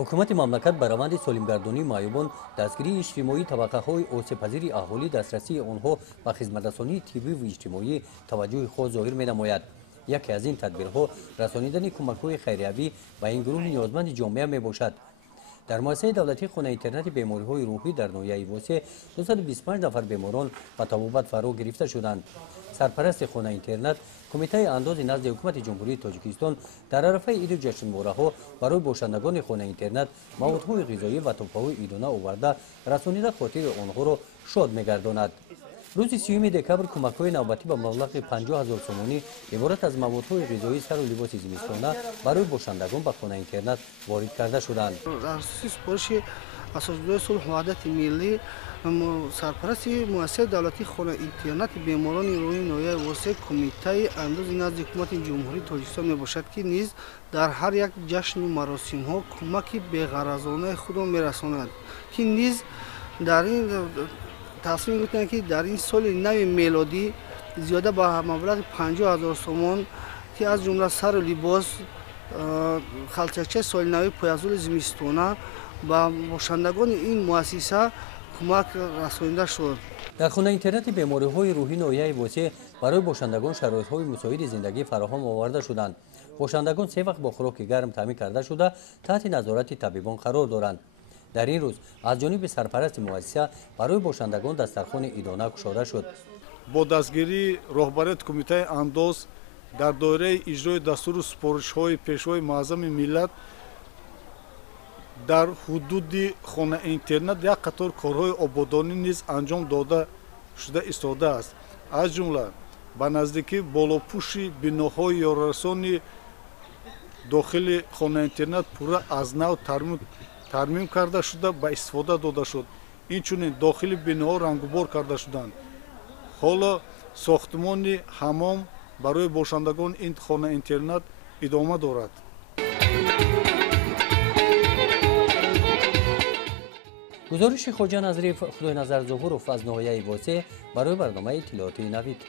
ҳукумати мамлакат ба раванди солимгардонии маъюбон дастгирии иҷтимоӣ табақаҳои осебпазири аҳолӣ дастрасии онҳо ба хизматрасонии тиббиву иҷтимоӣ таваҷҷӯҳи хос зоҳир менамояд. яке аз ин тадбирҳо расонидани кӯмакҳои хайриявӣ ба ин гурӯҳи ниёзманди ҷомеа мебошад. дар муассисаи давлатии хонаи интернати бемориҳои рӯҳӣ дар ноҳияи восе 225 нафар беморон ба табобат фаро гирифта шуданд. сарпарасти хонаи интернат кумитаи андози назди ҳукумати ҷумҳурии тоҷикистон дар арафаи иду ҷашнвораҳо барои бошандагони хонаи интернат маводҳои ғизоӣ ва тӯҳфаҳои идона оварда расонида хотири онҳоро шод мегардонад. рӯзи 3 декабр кӯмакҳои навбатӣ ба маблағи 50 000 сомонӣ иборат аз маводҳои ғизоӣ сару либоси зимистона барои бошандагон ба хонаи интернат ворид карда шуданд. اساسدار صلح و وحدت ملی سرپرست مؤسسه دولتی خانه اینترنت بیماران روحی ناحیه واسه کمیته انداز نزد حکومت جمهوری تاجیکستان میباشد که نیز در هر یک جشن و مراسم ها کمک بی‌غرضانه خود را میرساند که نیز در این تصمیم گرفتند که در این سال نو میلادی زیاده به مبلغ 50,000 سومان که از جمله سر و لباس خلچکچه سال نو پاییزول زمستانه با باشندگان این مؤسسه کمک رسانیده شد. در خانه اینترنت بیماری‌های روحی ناحیه واسه برای باشندگان شرایط‌های مساعد زندگی فراهم آورده شدند. باشندگان 3 وقت با خوراک گرم تامین کرده شده تحت نظارت طبیبان قرار دارند. در این روز از جانب سرپرست مؤسسه برای باشندگان دسترخوان ایدانه گشوده شد. با دستگیری رهبریت کمیته انداز در دایره اجرای دستور سپارش‌های پیشوای معظم ملت در حدود خانه اینترنت یک قطار کارهای آبادانی نیز انجام داده شده ایستاده است. از جمله به نزدیکی بالاپوشی بناهای یاررسانی داخل خانه اینترنت پورا از نو ترمیم کرده شده به استفاده داده شد. اینچنین داخل بناها رنگوبار کرده شدند. حالا ساختمان حمام برای باشندگان این خانه اینترنت ادامه دارد. گزارش خواجه نظری خدای نظر ظهورов از ناحیه واسه برای برنامه اطلاعاتی نوید.